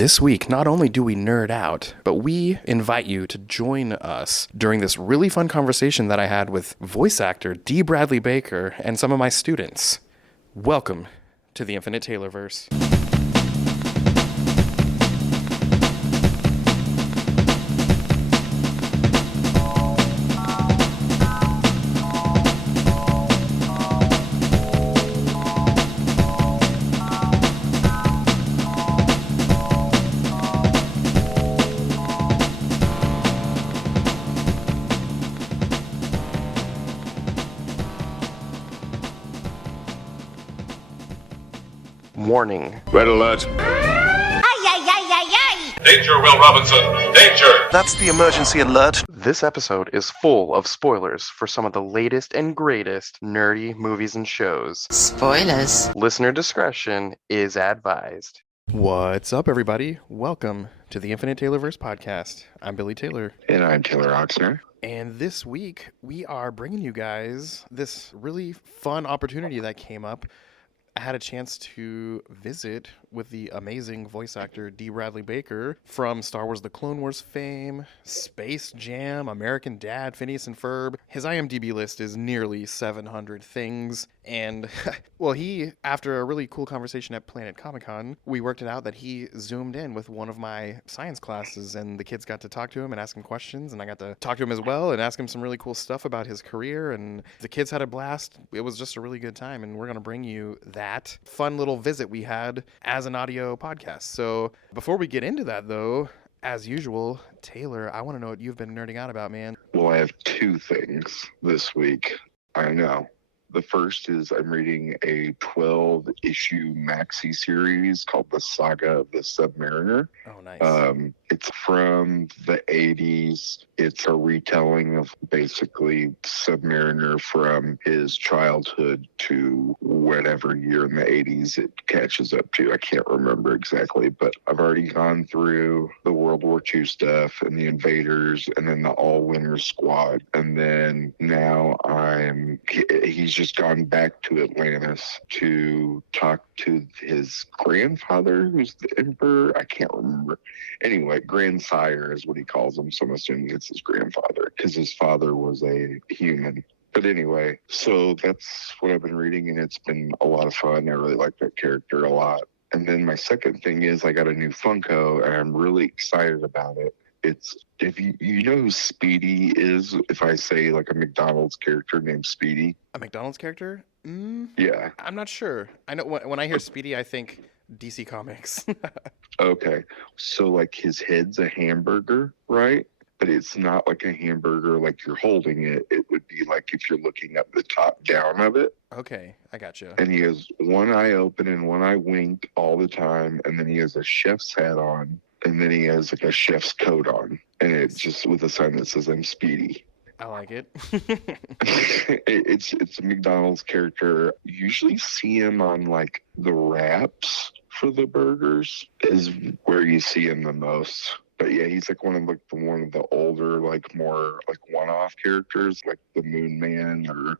This week, not only do we nerd out, but we invite you to join us during this really fun conversation that I had with voice actor Dee Bradley Baker and some of my students. Welcome to the Infinite Taylorverse. Warning. Red alert. Ay, ay, ay, ay, ay! Danger, Will Robinson. Danger! That's the emergency alert. This episode is full of spoilers for some of the latest and greatest nerdy movies and shows. Spoilers. Listener discretion is advised. What's up, everybody? Welcome to the Infinite Taylorverse podcast. I'm Billie Taylor. And I'm Taylor Oxner. And this week, we are bringing you guys this really fun opportunity that came up. I had a chance to visit with the amazing voice actor Dee Bradley Baker from Star Wars: The Clone Wars fame, Space Jam, American Dad, Phineas and Ferb. His IMDb list is nearly 700 things. And, well, after a really cool conversation at Planet Comic-Con, we worked it out that he zoomed in with one of my science classes, and the kids got to talk to him and ask him questions, and I got to talk to him as well and ask him some really cool stuff about his career, and the kids had a blast. It was just a really good time, and we're going to bring you that fun little visit we had as an audio podcast. So before we get into that, though, as usual, Taylor, I want to know what you've been nerding out about, man. Well, I have two things this week. I know. The first is I'm reading a 12-issue maxi series called The Saga of the Submariner. Oh, nice. It's from the 80s. It's a retelling of basically Submariner from his childhood to whatever year in the 80s it catches up to. I can't remember exactly, but I've already gone through the World War II stuff and the invaders and then the all-winter squad. And then now he's just gone back to Atlantis to talk to his grandfather, who's the emperor. I can't remember. Anyway, grandsire is what he calls him, so I'm assuming it's his grandfather, because his father was a human. But anyway, so that's what I've been reading, and it's been a lot of fun. I really like that character a lot. And then my second thing is I got a new Funko, and I'm really excited about it. It's, if you know who Speedy is, if I say like a McDonald's character named Speedy. A McDonald's character? Yeah. I'm not sure. I know when I hear Speedy, I think DC Comics. Okay. So like his head's a hamburger, right? But it's not like a hamburger like you're holding it. It would be like if you're looking at the top down of it. Okay, I gotcha. And he has one eye open and one eye winked all the time. And then he has a chef's hat on. And then he has like a chef's coat on. And it's just with a sign that says, I'm Speedy. I like it. It's a McDonald's character. You usually see him on like the wraps for the burgers is where you see him the most. But yeah, he's like one of the older, like more like one-off characters, like the Moon Man or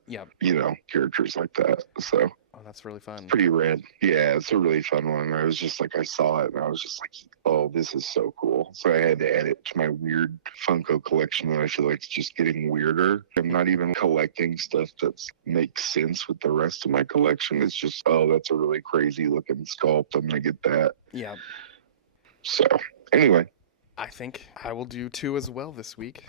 characters like that. So oh, that's really fun. Pretty rad. Yeah, it's a really fun one. I was just like, I saw it and I was just like, oh, this is so cool. So I had to add it to my weird Funko collection that I feel like it's just getting weirder. I'm not even collecting stuff that makes sense with the rest of my collection. It's just, oh, that's a really crazy looking sculpt. I'm gonna get that. Yeah. So anyway. I think I will do two as well this week.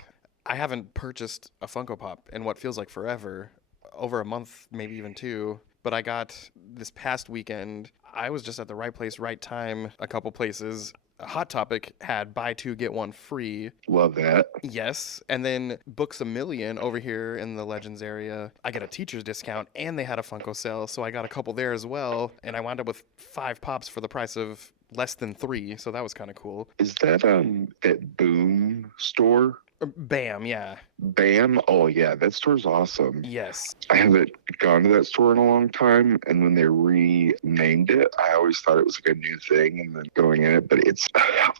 I haven't purchased a Funko Pop in what feels like forever, over a month, maybe even two. But I got this past weekend, I was just at the right place, right time, a couple places. Hot Topic had buy two, get one free. Love that. Yes. And then Books A Million over here in the Legends area, I got a teacher's discount and they had a Funko sale. So I got a couple there as well. And I wound up with 5 pops for the price of less than 3. So that was kind of cool. Is that that Boom store? Bam, yeah. Bam? Oh, yeah, that store's awesome. Yes. I haven't gone to that store in a long time, and when they renamed it, I always thought it was like a new thing and then going in it, but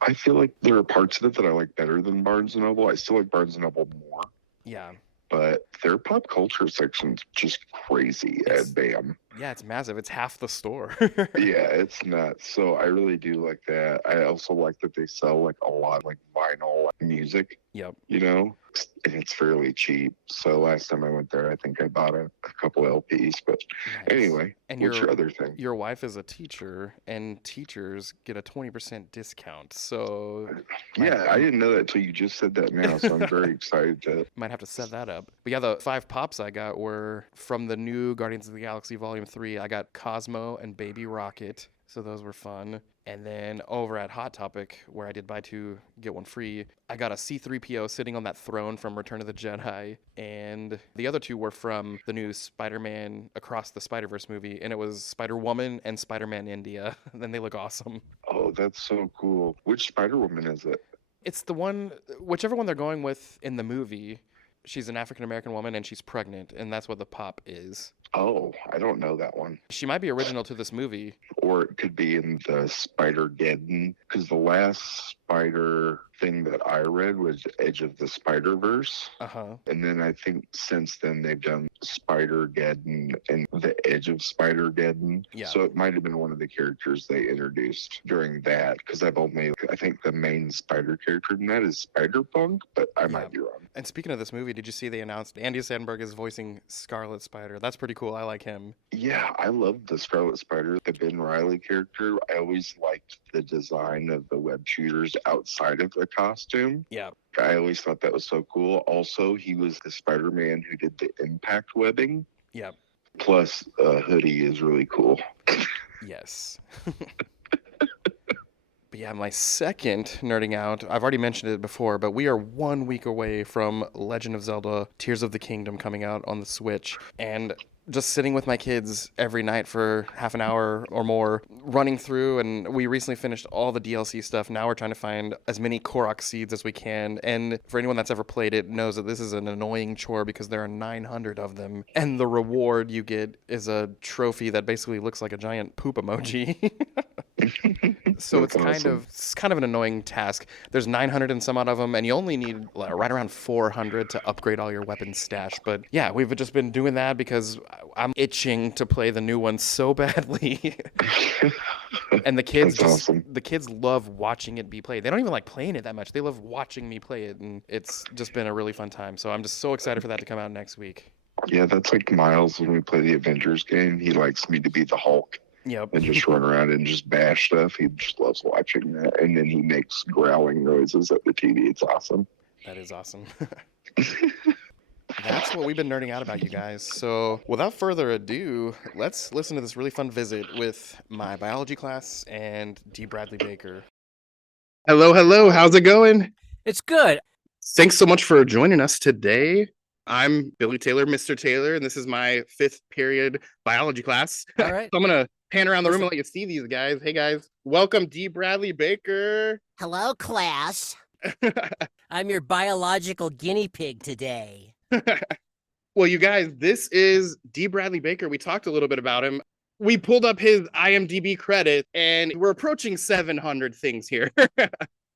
I feel like there are parts of it that I like better than Barnes & Noble. I still like Barnes & Noble more. Yeah. but their pop culture section's just crazy at BAM. Yeah, it's massive. It's half the store. Yeah, it's nuts. So I really do like that. I also like that they sell like a lot of like vinyl music. Yep. You know, and it's fairly cheap. So last time I went there, I think I bought a couple LPs. But anyway, and what's your other thing? Your wife is a teacher, and teachers get a 20% discount. So yeah, I didn't know that until you just said that now. So I'm very excited to. Might have to set that up. But yeah, the 5 pops I got were from the new Guardians of the Galaxy Volume 3. I got Cosmo and Baby Rocket. So those were fun. And then over at Hot Topic, where I did buy 2, get 1 free, I got a C-3PO sitting on that throne from Return of the Jedi. And the other 2 were from the new Spider-Man Across the Spider-Verse movie. And it was Spider-Woman and Spider-Man India. And they look awesome. Oh, that's so cool. Which Spider-Woman is it? It's the one, whichever one they're going with in the movie. She's an African-American woman and she's pregnant. And that's what the pop is. Oh, I don't know that one. She might be original to this movie. Or it could be in the Spider-Geddon, because the last Spider thing that I read was Edge of the Spider-Verse. Uh-huh. And then I think since then they've done Spider-Geddon and the Edge of Spider-Geddon. Yeah. So it might have been one of the characters they introduced during that, because I think the main Spider character in that is Spider-Punk, but I might be wrong. And speaking of this movie, did you see they announced Andy Samberg is voicing Scarlet Spider? That's pretty cool. I like him. Yeah, I love the Scarlet Spider, the Ben Reilly character. I always liked the design of the web shooters outside of the costume. Yeah. I always thought that was so cool. Also, he was the Spider-Man who did the impact webbing. Yeah. Plus, hoodie is really cool. Yes. But yeah, my second nerding out, I've already mentioned it before, but we are 1 week away from Legend of Zelda Tears of the Kingdom coming out on the Switch. And just sitting with my kids every night for half an hour or more, running through, and we recently finished all the DLC stuff. Now we're trying to find as many Korok seeds as we can. And for anyone that's ever played it knows that this is an annoying chore because there are 900 of them. And the reward you get is a trophy that basically looks like a giant poop emoji. So it's kind of an annoying task. There's 900 and some odd of them, and you only need right around 400 to upgrade all your weapon stash. But yeah, we've just been doing that because I'm itching to play the new one so badly. And the kids the kids love watching it be played. They don't even like playing it that much. They love watching me play it, and it's just been a really fun time. So I'm just so excited for that to come out next week. Yeah, that's like Miles when we play the Avengers game. He likes me to be the Hulk. Yep. And just run around and just bash stuff. He just loves watching that. And then he makes growling noises at the TV. It's awesome. That is awesome. That's what we've been nerding out about, you guys. So without further ado, let's listen to this really fun visit with my biology class and Dee Bradley Baker. Hello. How's it going? It's good. Thanks so much for joining us today. I'm Billie Taylor, Mr. Taylor, and this is my 5th period biology class. All right. So I'm going to pan around the room and let you see these guys. Hey, guys. Welcome, Dee Bradley Baker. Hello, class. I'm your biological guinea pig today. Well, you guys, this is Dee Bradley Baker. We talked a little bit about him. We pulled up his IMDb credit, and we're approaching 700 things here.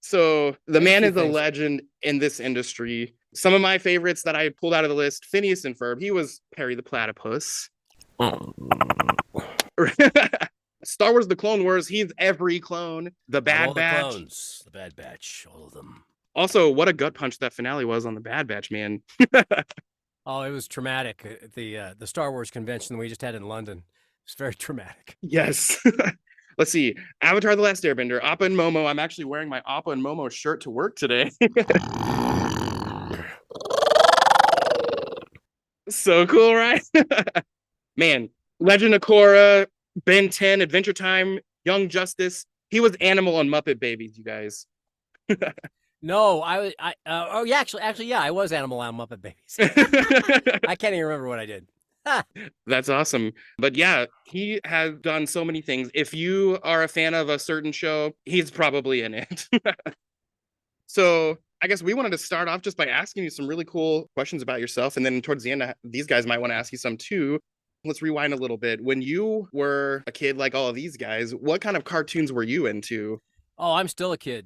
So the man is a legend in this industry. Some of my favorites that I pulled out of the list, Phineas and Ferb. He was Perry the Platypus. Star Wars The Clone Wars, he's every clone. The Bad Batch. All the clones. The Bad Batch. All of them. Also, what a gut punch that finale was on The Bad Batch, man. Oh, it was traumatic. The Star Wars convention we just had in London. It's very traumatic. Yes. Let's see. Avatar The Last Airbender, Appa and Momo. I'm actually wearing my Appa and Momo shirt to work today. So cool, right? Man, Legend of Korra, Ben 10, Adventure Time, Young Justice. He was Animal on Muppet Babies, you guys. No, I was Animal on Muppet Babies. I can't even remember what I did. That's awesome. But yeah, he has done so many things. If you are a fan of a certain show, he's probably in it. So I guess we wanted to start off just by asking you some really cool questions about yourself. And then towards the end, these guys might want to ask you some too. Let's rewind a little bit. When you were a kid like all of these guys, what kind of cartoons were you into? Oh, I'm still a kid.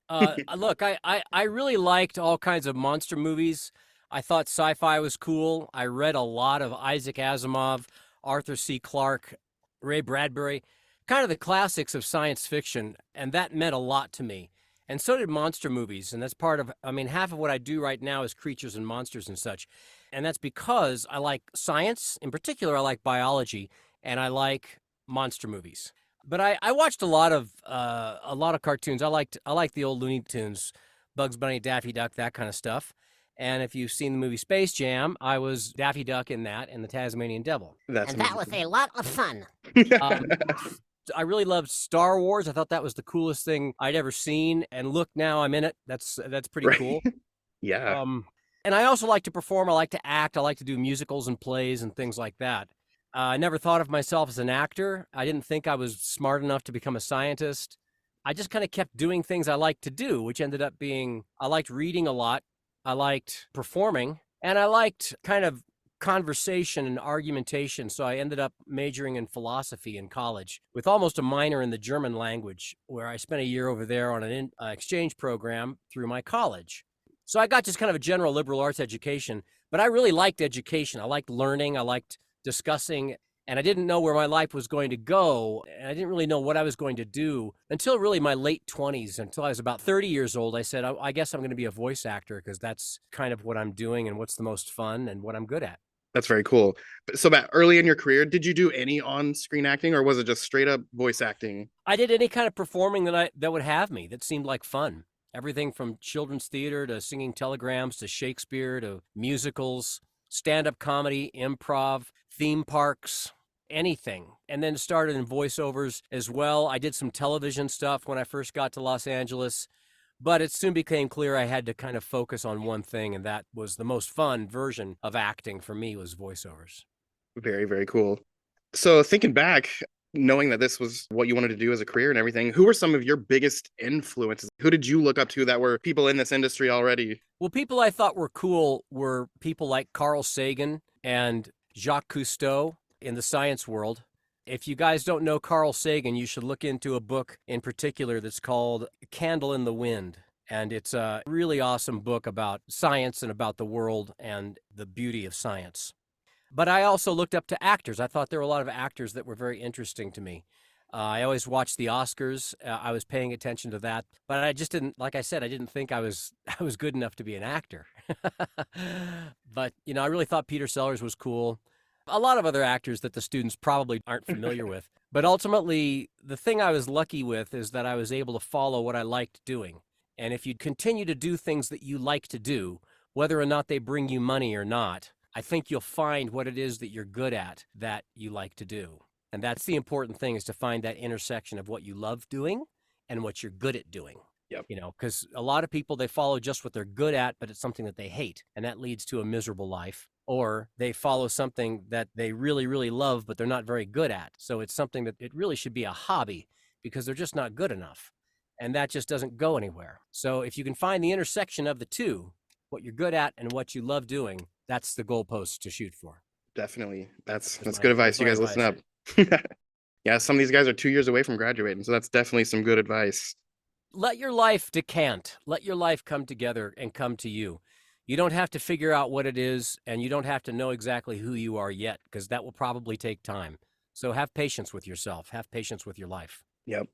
Look, I really liked all kinds of monster movies. I thought sci-fi was cool. I read a lot of Isaac Asimov, Arthur C. Clarke, Ray Bradbury, kind of the classics of science fiction, and that meant a lot to me. And so did monster movies, and that's part of, I mean, half of what I do right now is creatures and monsters and such. And that's because I like science. In particular, I like biology, and I like monster movies. But I watched a lot of cartoons. I liked the old Looney Tunes, Bugs Bunny, Daffy Duck, that kind of stuff. And if you've seen the movie Space Jam, I was Daffy Duck in that and the Tasmanian Devil. That's And that was a lot of fun. I really loved Star Wars. I thought that was the coolest thing I'd ever seen. And look, now I'm in it. That's pretty Right. cool. Yeah. And I also like to perform. I like to act. I like to do musicals and plays and things like that. I never thought of myself as an actor. I didn't think I was smart enough to become a scientist. I just kind of kept doing things I liked to do, which ended up being, I liked reading a lot. I liked performing, and I liked kind of conversation and argumentation. So I ended up majoring in philosophy in college with almost a minor in the German language, where I spent a year over there on an exchange program through my college. So I got just kind of a general liberal arts education, but I really liked education. I liked learning. I liked discussing, and I didn't know where my life was going to go. And I didn't really know what I was going to do until really my late 20s, until I was about 30 years old. I said, I guess I'm going to be a voice actor because that's kind of what I'm doing and what's the most fun and what I'm good at. That's very cool. So about early in your career, did you do any on-screen acting, or was it just straight up voice acting? I did any kind of performing that would have me, that seemed like fun. Everything from children's theater to singing telegrams to Shakespeare to musicals, stand-up comedy, improv, theme parks, anything. And then started in voiceovers as well. I did some television stuff when I first got to Los Angeles, but it soon became clear I had to kind of focus on one thing, and that was the most fun version of acting for me was voiceovers. Very, very cool. So thinking back, knowing that this was what you wanted to do as a career and everything, who were some of your biggest influences? Who did you look up to that were people in this industry already? Well, people I thought were cool were people like Carl Sagan and Jacques Cousteau in the science world. If you guys don't know Carl Sagan, you should look into a book in particular that's called Candle in the Wind. And it's a really awesome book about science and about the world and the beauty of science. But I also looked up to actors. I thought there were a lot of actors that were very interesting to me. I always watched the Oscars. I was paying attention to that, but I just didn't, like I said, I didn't think I was good enough to be an actor. But, I really thought Peter Sellers was cool. A lot of other actors that the students probably aren't familiar with. But ultimately, the thing I was lucky with is that I was able to follow what I liked doing. And if you continue to do things that you like to do, whether or not they bring you money or not, I think you'll find what it is that you're good at that you like to do. And that's the important thing, is to find that intersection of what you love doing and what you're good at doing. Yep. Because a lot of people, they follow just what they're good at, but it's something that they hate. And that leads to a miserable life. Or they follow something that they really, really love, but they're not very good at. So it's something that it really should be a hobby because they're just not good enough. And that just doesn't go anywhere. So if you can find the intersection of the two, what you're good at and what you love doing, that's the goalpost to shoot for. Definitely. That's good advice. You guys listen up. advice. Yeah, some of these guys are 2 years away from graduating, so that's definitely some good advice. Let your life decant. Let your life come together and come to you. You don't have to figure out what it is, and you don't have to know exactly who you are yet, because that will probably take time. So have patience with yourself. Have patience with your life. Yep.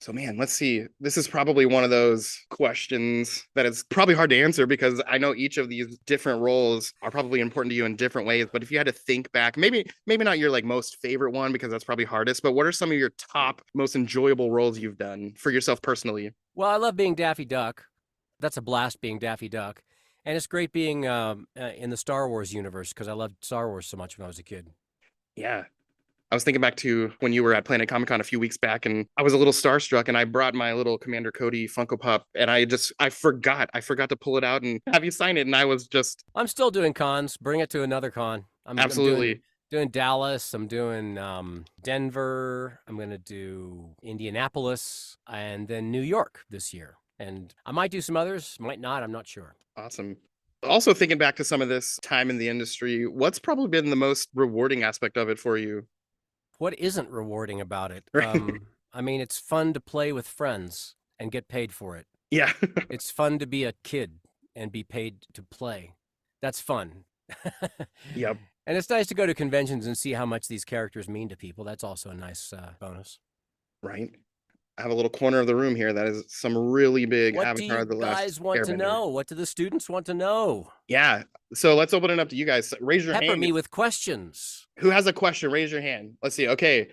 So, man, let's see. This is probably one of those questions that it's probably hard to answer, because I know each of these different roles are probably important to you in different ways. But if you had to think back, maybe not your most favorite one, because that's probably hardest, but what are some of your top most enjoyable roles you've done for yourself personally? Well, I love being Daffy Duck. That's a blast, being Daffy Duck. And it's great being in the Star Wars universe, because I loved Star Wars so much when I was a kid. Yeah. I was thinking back to when you were at Planet Comic Con a few weeks back, and I was a little starstruck, and I brought my little Commander Cody Funko Pop, and I forgot to pull it out and have you sign it. And I'm still doing cons. Bring it to another con. Absolutely. I'm doing Dallas. I'm doing Denver. I'm going to do Indianapolis and then New York this year. And I might do some others, might not. I'm not sure. Awesome. Also, thinking back to some of this time in the industry, what's probably been the most rewarding aspect of it for you? What isn't rewarding about it? Right. I mean, it's fun to play with friends and get paid for it. Yeah. It's fun to be a kid and be paid to play. That's fun. Yep. And it's nice to go to conventions and see how much these characters mean to people. That's also a nice bonus. Right. I have a little corner of the room here that is some really big What do Avatar: you The Last guys want to Airbender. know? What do the students want to know? Yeah. So let's open it up to you guys. Raise your Pepper hand. me with questions. Who has a question? Raise your hand. Let's see. Okay.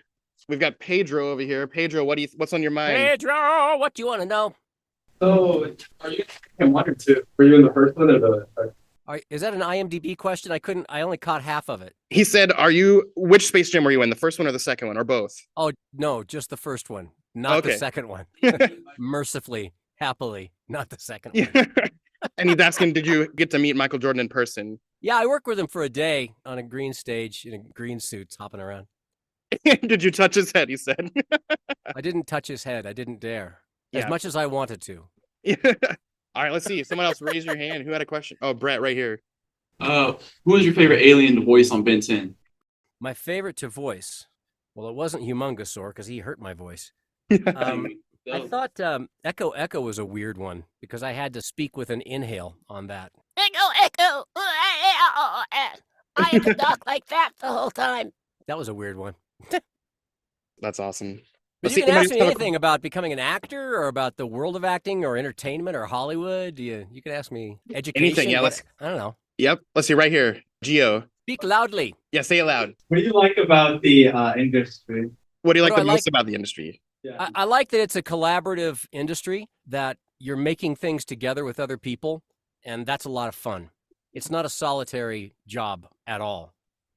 We've got Pedro over here. Pedro, what's on your mind? Pedro, what do you want to know? So, are you in one or two? Were you in the first one or the? Is that an IMDb question? I only caught half of it. He said, which Space Jam were you in? The first one or the second one, or both? Oh, no, just the first one, not the second one. Mercifully, happily, not the second one. And he's asking, did you get to meet Michael Jordan in person? Yeah, I worked with him for a day on a green stage in a green suit, hopping around. Did you touch his head? He said. I didn't touch his head. I didn't dare. As Yeah. much as I wanted to. All right, let's see. Someone else raise your hand. Who had a question? Oh, Brett, right here. Who was your favorite alien to voice on Ben 10? My favorite to voice. Well, it wasn't Humongosaur because he hurt my voice. I thought Echo Echo was a weird one because I had to speak with an inhale on that. Echo, echo. I had to talk like that the whole time. That was a weird one. That's awesome. But Let's you see, can ask anybody me have a- anything about becoming an actor or about the world of acting or entertainment or Hollywood. You can ask me education. Anything, yeah, what- I don't know. Yep. Let's see, right here. Gio. Speak loudly. Yeah, say it loud. What do you like about the industry? What do you like What do the I most like? about the industry? Yeah. I like that it's a collaborative industry, that you're making things together with other people, and that's a lot of fun. It's not a solitary job at all.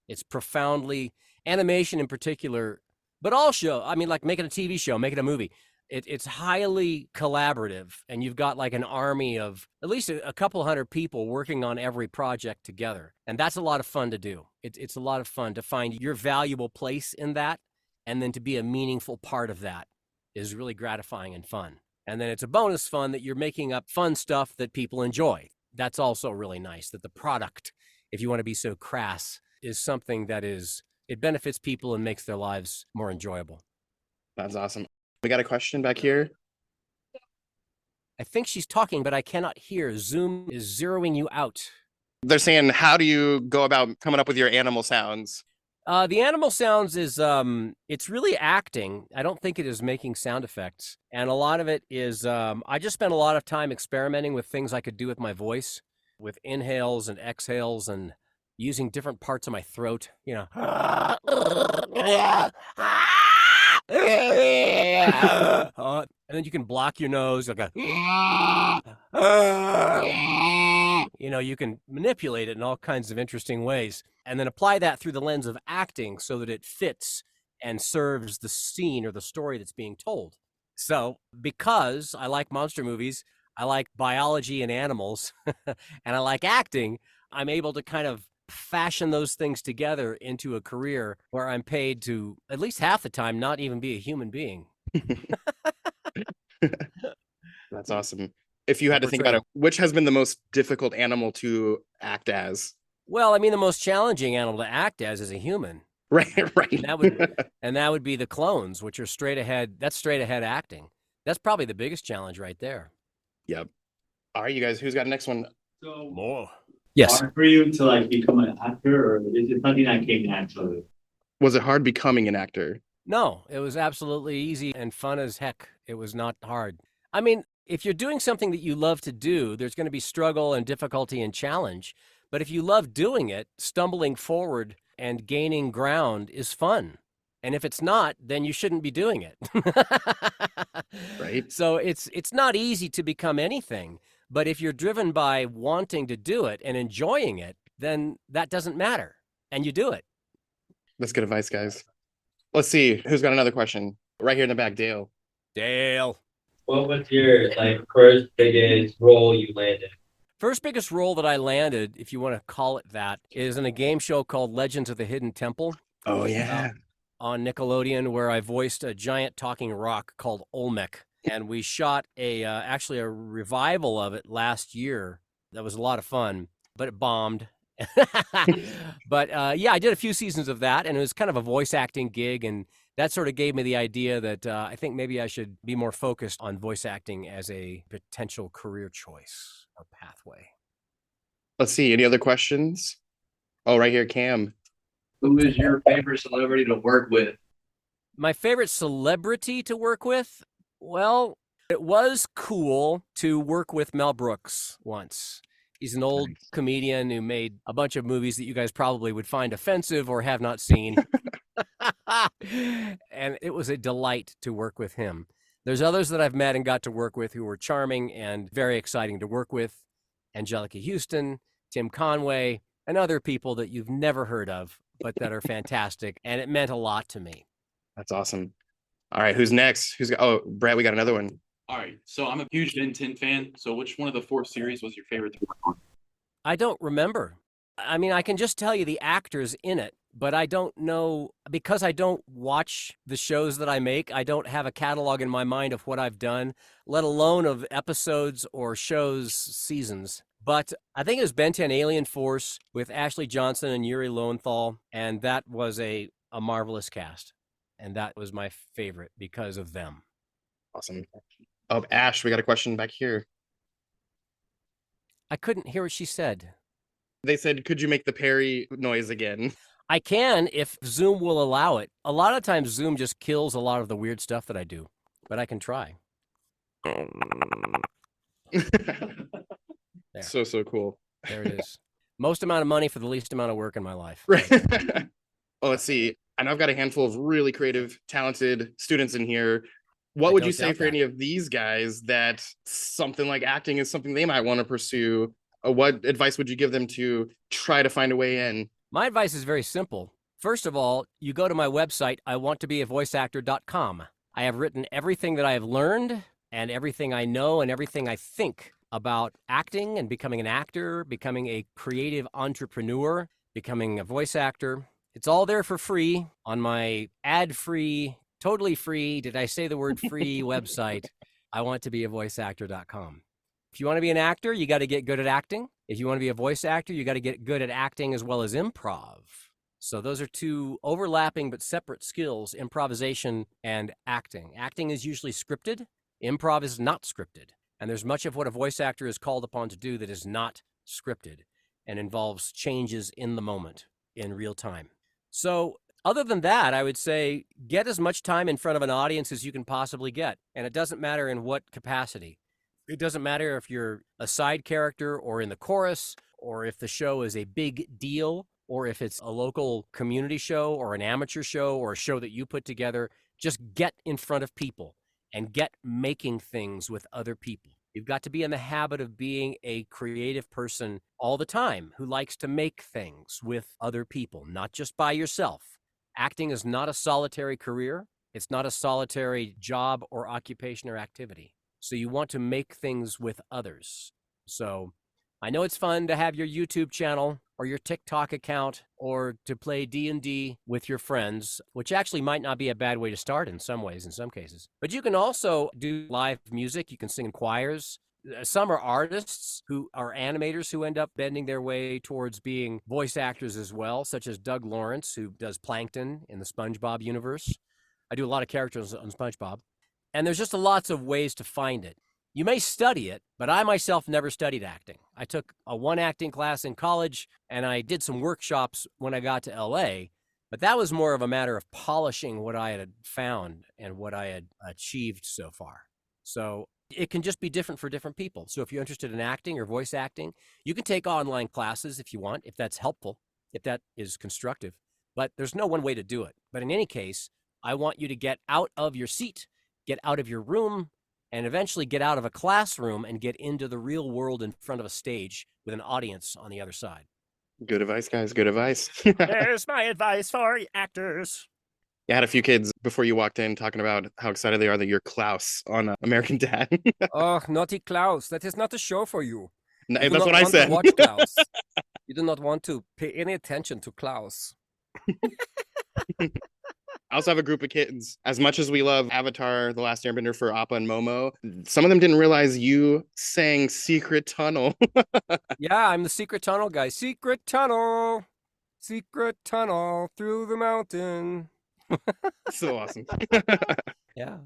It's profoundly, animation in particular, but all like making a TV show, making a movie. It's highly collaborative, and you've got like an army of at least a couple hundred people working on every project together. And that's a lot of fun to do. It's a lot of fun to find your valuable place in that, and then to be a meaningful part of that is really gratifying and fun. And then it's a bonus fun that you're making up fun stuff that people enjoy. That's also really nice, that the product, if you want to be so crass, is something that it benefits people and makes their lives more enjoyable. That's awesome. We got a question back here. I think she's talking, but I cannot hear. Zoom is zeroing you out. They're saying, how do you go about coming up with your animal sounds? The animal sounds is, it's really acting. I don't think it is making sound effects. And a lot of it is, I just spent a lot of time experimenting with things I could do with my voice, with inhales and exhales and using different parts of my throat, and then you can block your nose, like you can manipulate it in all kinds of interesting ways, and then apply that through the lens of acting so that it fits and serves the scene or the story that's being told. So, because I like monster movies, I like biology and animals, and I like acting, I'm able to kind of fashion those things together into a career where I'm paid to, at least half the time, not even be a human being. That's awesome. If you had to think about it, which has been the most difficult animal to act as? Well, I mean, the most challenging animal to act as is a human. Right. And that would be the clones, which are straight ahead. That's straight ahead acting. That's probably the biggest challenge right there. Yep. All right, you guys, who's got the next one? So, More. Yes. hard for you to become an actor, or is it something that came naturally? Was it hard becoming an actor? No, it was absolutely easy and fun as heck. It was not hard. I mean, if you're doing something that you love to do, there's going to be struggle and difficulty and challenge. But if you love doing it, stumbling forward and gaining ground is fun. And if it's not, then you shouldn't be doing it. Right. So it's not easy to become anything. But if you're driven by wanting to do it and enjoying it, then that doesn't matter. And you do it. That's good advice, guys. Let's see who's got another question. Right here in the back, Dale. Dale. What was your first biggest role you landed? First biggest role that I landed, if you want to call it that, is in a game show called Legends of the Hidden Temple. Oh, yeah. On Nickelodeon, where I voiced a giant talking rock called Olmec. And we shot actually a revival of it last year. That was a lot of fun, but it bombed. But yeah, I did a few seasons of that, and it was kind of a voice acting gig, and that sort of gave me the idea that I think maybe I should be more focused on voice acting as a potential career choice or pathway. Let's see. Any other questions? Oh, right here, Cam. Who is your favorite celebrity to work with? My favorite celebrity to work with? Well, it was cool to work with Mel Brooks once. He's an old comedian who made a bunch of movies that you guys probably would find offensive or have not seen. And it was a delight to work with him. There's others that I've met and got to work with who were charming and very exciting to work with. Angelica Houston, Tim Conway, and other people that you've never heard of, but that are fantastic. And it meant a lot to me. That's awesome. All right, who's next? Oh, Brad, we got another one. All right, so I'm a huge Ben 10 fan. So which one of the 4 series was your favorite to work on? I don't remember. I mean, I can just tell you the actors in it, but I don't know, because I don't watch the shows that I make. I don't have a catalog in my mind of what I've done, let alone of episodes or shows, seasons. But I think it was Ben 10 Alien Force with Ashley Johnson and Yuri Lowenthal, and that was a marvelous cast. And that was my favorite because of them. Awesome. Oh, Ash, we got a question back here. I couldn't hear what she said. They said, could you make the Perry noise again? I can if Zoom will allow it. A lot of times Zoom just kills a lot of the weird stuff that I do, but I can try. So cool. There it is. Most amount of money for the least amount of work in my life. Right. Oh, let's see. I know I've got a handful of really creative, talented students in here. What would you say for any of these guys that something like acting is something they might want to pursue? What advice would you give them to try to find a way in? My advice is very simple. First of all, you go to my website, iwanttobeavoiceactor.com. I have written everything that I have learned and everything I know and everything I think about acting and becoming an actor, becoming a creative entrepreneur, becoming a voice actor. It's all there for free on my ad-free, totally free, did I say the word free website, iwanttobeavoiceactor.com. If you want to be an actor, you got to get good at acting. If you want to be a voice actor, you got to get good at acting as well as improv. So those are 2 overlapping but separate skills, improvisation and acting. Acting is usually scripted. Improv is not scripted. And there's much of what a voice actor is called upon to do that is not scripted and involves changes in the moment, in real time. So other than that, I would say get as much time in front of an audience as you can possibly get. And it doesn't matter in what capacity. It doesn't matter if you're a side character or in the chorus, or if the show is a big deal, or if it's a local community show or an amateur show or a show that you put together. Just get in front of people and get making things with other people. You've got to be in the habit of being a creative person all the time who likes to make things with other people, not just by yourself. Acting is not a solitary career. It's not a solitary job or occupation or activity. So you want to make things with others. So I know it's fun to have your YouTube channel or your TikTok account or to play D&D with your friends, which actually might not be a bad way to start in some ways, in some cases. But you can also do live music. You can sing in choirs. Some are artists who are animators who end up bending their way towards being voice actors as well, such as Doug Lawrence, who does Plankton in the SpongeBob universe. I do a lot of characters on SpongeBob. And there's just lots of ways to find it. You may study it, but I myself never studied acting. I took a 1 acting class in college, and I did some workshops when I got to LA, but that was more of a matter of polishing what I had found and what I had achieved so far. So it can just be different for different people. So if you're interested in acting or voice acting, you can take online classes if you want, if that's helpful, if that is constructive. But there's no one way to do it. But in any case, I want you to get out of your seat, get out of your room, and eventually get out of a classroom and get into the real world in front of a stage with an audience on the other side. Good advice, guys. Good advice. There's my advice for actors. I had a few kids before you walked in talking about how excited they are that you're Klaus on American Dad. Oh, naughty Klaus. That is not a show for you. No, You do that's not what I want to said. watch Klaus. You do not want to pay any attention to Klaus. I also have a group of kids. As much as we love Avatar, The Last Airbender for Appa and Momo, some of them didn't realize you sang Secret Tunnel. Yeah, I'm the secret tunnel guy. Secret tunnel through the mountain. So awesome. Yeah.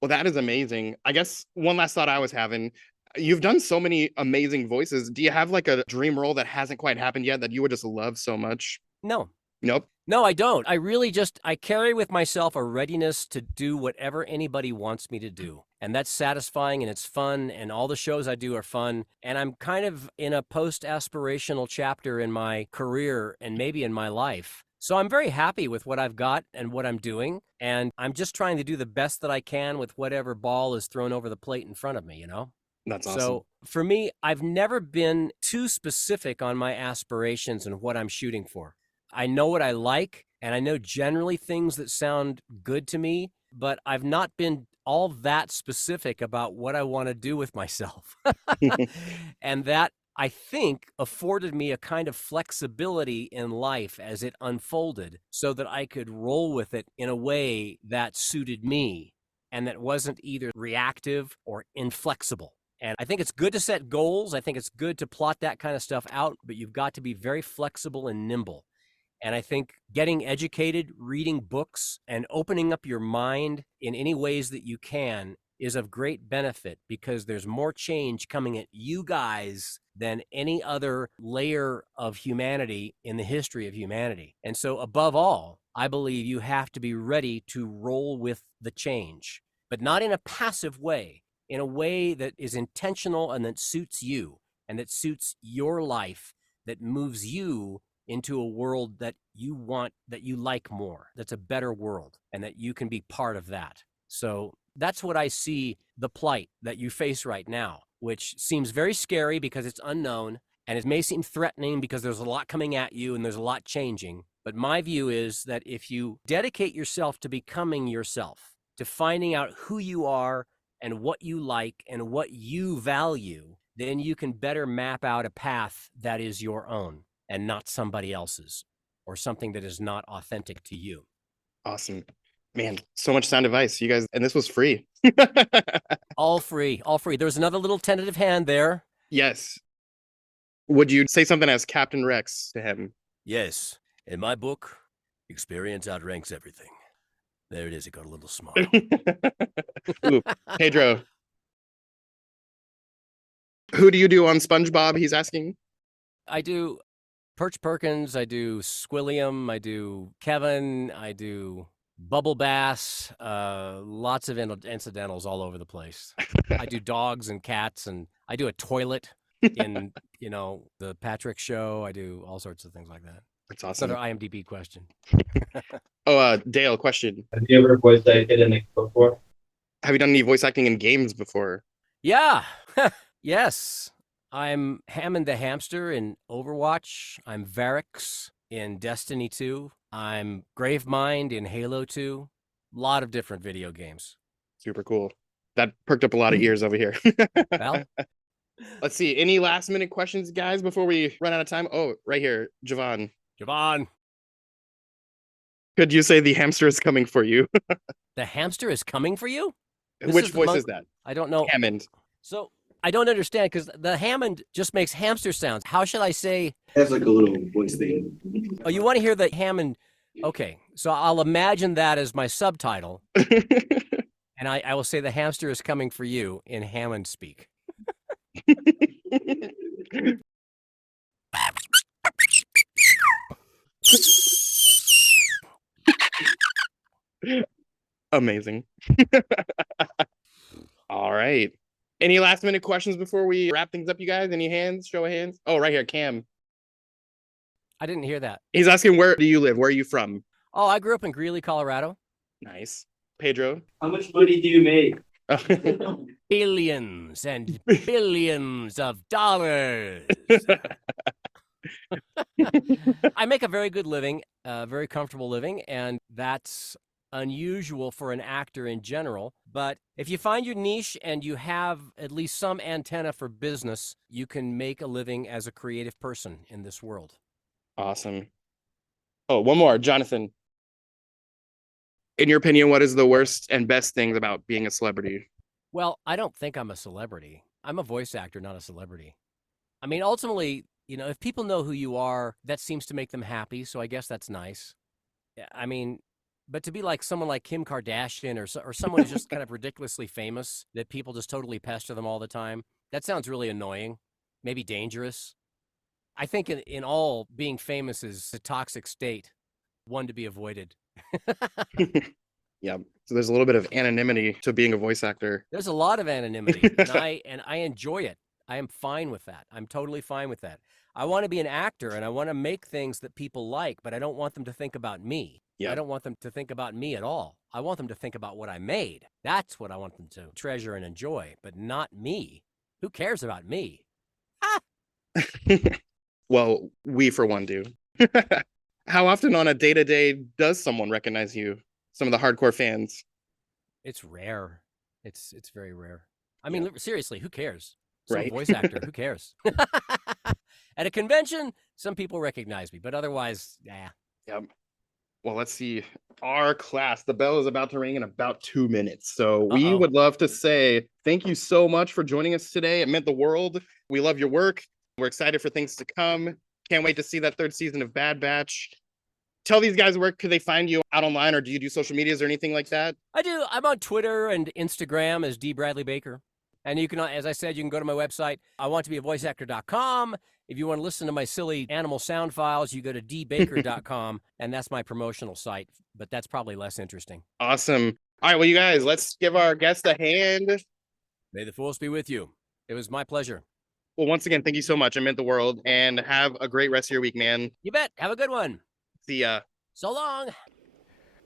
Well, that is amazing. I guess one last thought I was having, You've done so many amazing voices. Do you have like a dream role that hasn't quite happened yet that you would just love so much? No. Nope. No, I don't. I really I carry with myself a readiness to do whatever anybody wants me to do. And that's satisfying and it's fun. And all the shows I do are fun. And I'm kind of in a post aspirational chapter in my career and maybe in my life. So I'm very happy with what I've got and what I'm doing. And I'm just trying to do the best that I can with whatever ball is thrown over the plate in front of me, you know? That's awesome. So for me, I've never been too specific on my aspirations and what I'm shooting for. I know what I like, and I know generally things that sound good to me, but I've not been all that specific about what I want to do with myself. And that, I think, afforded me a kind of flexibility in life as it unfolded so that I could roll with it in a way that suited me and that wasn't either reactive or inflexible. And I think it's good to set goals. I think it's good to plot that kind of stuff out, but you've got to be very flexible and nimble. And I think getting educated, reading books, and opening up your mind in any ways that you can is of great benefit because there's more change coming at you guys than any other layer of humanity in the history of humanity. And so above all, I believe you have to be ready to roll with the change, but not in a passive way, in a way that is intentional and that suits you and that suits your life, that moves you into a world that you want, that you like more, that's a better world, and that you can be part of that. So that's what I see the plight that you face right now, which seems very scary because it's unknown, and it may seem threatening because there's a lot coming at you and there's a lot changing. But my view is that if you dedicate yourself to becoming yourself, to finding out who you are and what you like and what you value, then you can better map out a path that is your own and not somebody else's or something that is not authentic to you. Awesome. Man, so much sound advice, you guys. And this was free. All free, all free. There was another little tentative hand there. Yes. Would you say something as Captain Rex to him? Yes. In my book, experience outranks everything. There it is. It got a little small. Ooh, Pedro. Who do you do on SpongeBob? He's asking. I do Perch Perkins, I do Squilliam, I do Kevin, I do Bubble Bass, lots of incidentals all over the place. I do dogs and cats, and I do a toilet in, the Patrick Show. I do all sorts of things like that. That's awesome. Another IMDb question. Dale, question. Have you ever voiced acted in a before? Have you done any voice acting in games before? Yeah. Yes. I'm Hammond the Hamster in Overwatch. I'm Varix in Destiny 2. I'm Gravemind in Halo 2. A lot of different video games. Super cool. That perked up a lot of ears over here. Well, let's see. Any last minute questions, guys, before we run out of time? Oh, right here. Javon. Could you say the hamster is coming for you? The hamster is coming for you? Which voice is that? I don't know. Hammond. So I don't understand because the Hammond just makes hamster sounds. How should I say? That's like a little voice thing. Oh, you want to hear the Hammond? Okay, so I'll imagine that as my subtitle. And I will say the hamster is coming for you in Hammond speak. Amazing. All right. Any last minute questions before we wrap things up, you guys? Any hands? Show of hands. Oh, right here, Cam. I didn't hear that. He's asking, where do you live? Where are you from? Oh, I grew up in Greeley, Colorado. Nice. Pedro. How much money do you make? Billions and billions of dollars. I make a very good living, very comfortable living, and that's unusual for an actor in general. But if you find your niche and you have at least some antenna for business, you can make a living as a creative person in this world. Awesome. Oh, one more. Jonathan. In your opinion, what is the worst and best things about being a celebrity? Well, I don't think I'm a celebrity. I'm a voice actor, not a celebrity. I mean, ultimately, if people know who you are, that seems to make them happy. So I guess that's nice. I mean, but to be like someone like Kim Kardashian or someone who's just kind of ridiculously famous that people just totally pester them all the time, That sounds really annoying, maybe dangerous. I think in all, being famous is a toxic state, one to be avoided. Yeah. So there's a little bit of anonymity to being a voice actor. There's a lot of anonymity, and I enjoy it. I am fine with that. I'm totally fine with that. I want to be an actor, and I want to make things that people like, but I don't want them to think about me. Yeah. I don't want them to think about me at all. I want them to think about what I made. That's what I want them to treasure and enjoy, but not me. Who cares about me? Well, we for one do. How often on a day-to-day does someone recognize you? Some of the hardcore fans. It's rare. It's very rare. I mean, seriously, who cares? Some Right. voice actor, who cares? At a convention, some people recognize me, but otherwise, yeah. Yep. Well, let's see. Our class, the bell is about to ring in about 2 minutes. So we Uh-oh. would love to say thank you so much for joining us today. It meant the world. We love your work. We're excited for things to come. Can't wait to see that 3rd season of Bad Batch. Tell these guys where could they find you out online, or do you do social medias or anything like that? I do. I'm on Twitter and Instagram as Dee Bradley Baker. And you can, as I said, you can go to my website, iwanttobeavoiceactor.com. If you want to listen to my silly animal sound files, you go to dbaker.com, and that's my promotional site, but that's probably less interesting. Awesome. All right, well, you guys, let's give our guest a hand. May the force be with you. It was my pleasure. Well, once again, thank you so much. It meant the world, and have a great rest of your week, man. You bet. Have a good one. See ya. So long.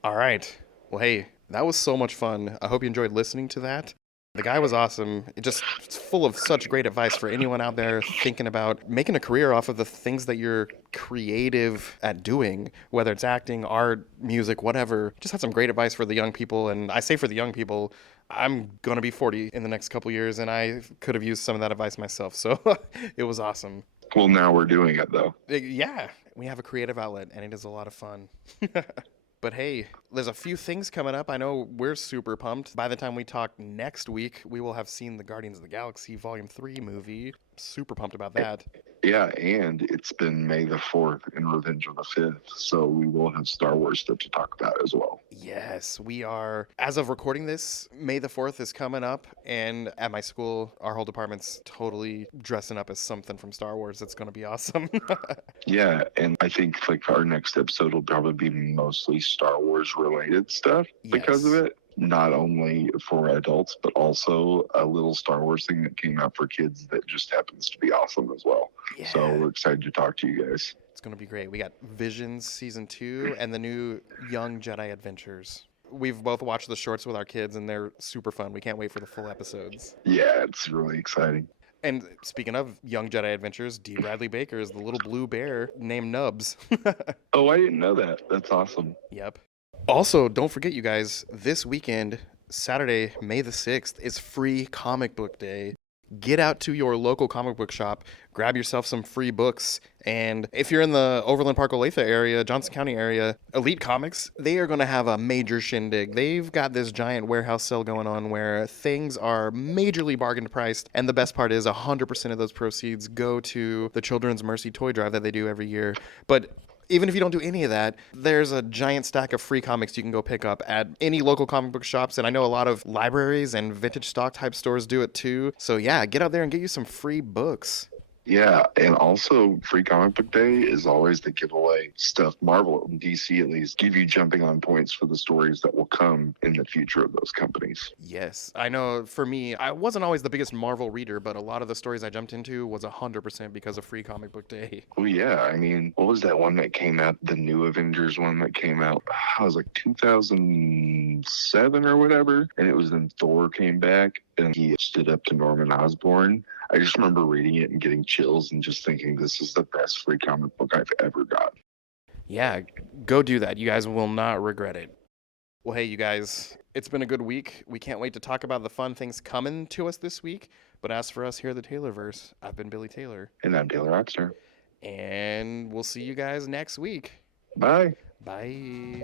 All right. Well, hey, that was so much fun. I hope you enjoyed listening to that. The guy was awesome. It's full of such great advice for anyone out there thinking about making a career off of the things that you're creative at doing, whether it's acting, art, music, whatever. Just had some great advice for the young people. And I say for the young people, I'm going to be 40 in the next couple years, and I could have used some of that advice myself. So it was awesome. Well, now we're doing it, though. Yeah, we have a creative outlet, and it is a lot of fun. But hey, there's a few things coming up. I know we're super pumped. By the time we talk next week, we will have seen the Guardians of the Galaxy Volume 3 movie. Super pumped about that. Yeah, and it's been May the 4th and Revenge of the 5th, so we will have Star Wars stuff to talk about as well. Yes, we are. As of recording this, May the 4th is coming up, and at my school, our whole department's totally dressing up as something from Star Wars. It's going to be awesome. Yeah, and I think like our next episode will probably be mostly Star Wars related stuff because of it. Not only for adults, but also a little Star Wars thing that came out for kids that just happens to be awesome as well. Yeah. So we're excited to talk to you guys. It's going to be great. We got Visions Season 2 and the new Young Jedi Adventures. We've both watched the shorts with our kids, and they're super fun. We can't wait for the full episodes. Yeah, it's really exciting. And speaking of Young Jedi Adventures, Dee Bradley Baker is the little blue bear named Nubs. Oh, I didn't know that. That's awesome. Yep. Also, don't forget, you guys, this weekend, Saturday, May the 6th, is Free Comic Book Day. Get out to your local comic book shop, grab yourself some free books, and if you're in the Overland Park Olathe area, Johnson County area, Elite Comics, they are going to have a major shindig. They've got this giant warehouse sale going on where things are majorly bargain priced, and the best part is 100% of those proceeds go to the Children's Mercy Toy Drive that they do every year. But even if you don't do any of that, there's a giant stack of free comics you can go pick up at any local comic book shops. And I know a lot of libraries and vintage stock type stores do it too. So yeah, get out there and get you some free books. Yeah, and also Free Comic Book Day is always the giveaway stuff. Marvel and DC at least give you jumping on points for the stories that will come in the future of those companies. Yes, I know for me, I wasn't always the biggest Marvel reader, but a lot of the stories I jumped into was 100% because of Free Comic Book Day. Oh yeah, I mean, what was that one that came out, the new Avengers one that came out? I was like 2007 or whatever, and it was then Thor came back and he stood up to Norman Osborn. I just remember reading it and getting chills and just thinking this is the best free comic book I've ever got. Yeah, go do that. You guys will not regret it. Well, hey, you guys, it's been a good week. We can't wait to talk about the fun things coming to us this week. But as for us here at the Taylorverse, I've been Billie Taylor. And I'm Taylor Rockstar. And we'll see you guys next week. Bye. Bye.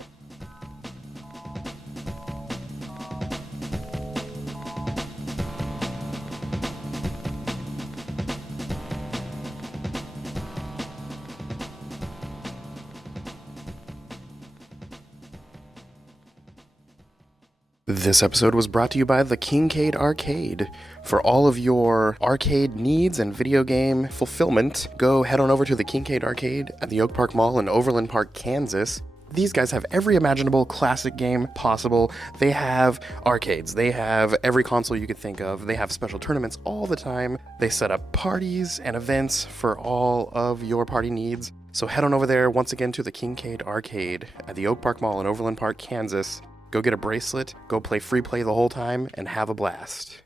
This episode was brought to you by the Kincaid Arcade. For all of your arcade needs and video game fulfillment, go head on over to the Kincaid Arcade at the Oak Park Mall in Overland Park, Kansas. These guys have every imaginable classic game possible. They have arcades. They have every console you could think of. They have special tournaments all the time. They set up parties and events for all of your party needs. So head on over there once again to the Kincaid Arcade at the Oak Park Mall in Overland Park, Kansas. Go get a bracelet, go play free play the whole time, and have a blast.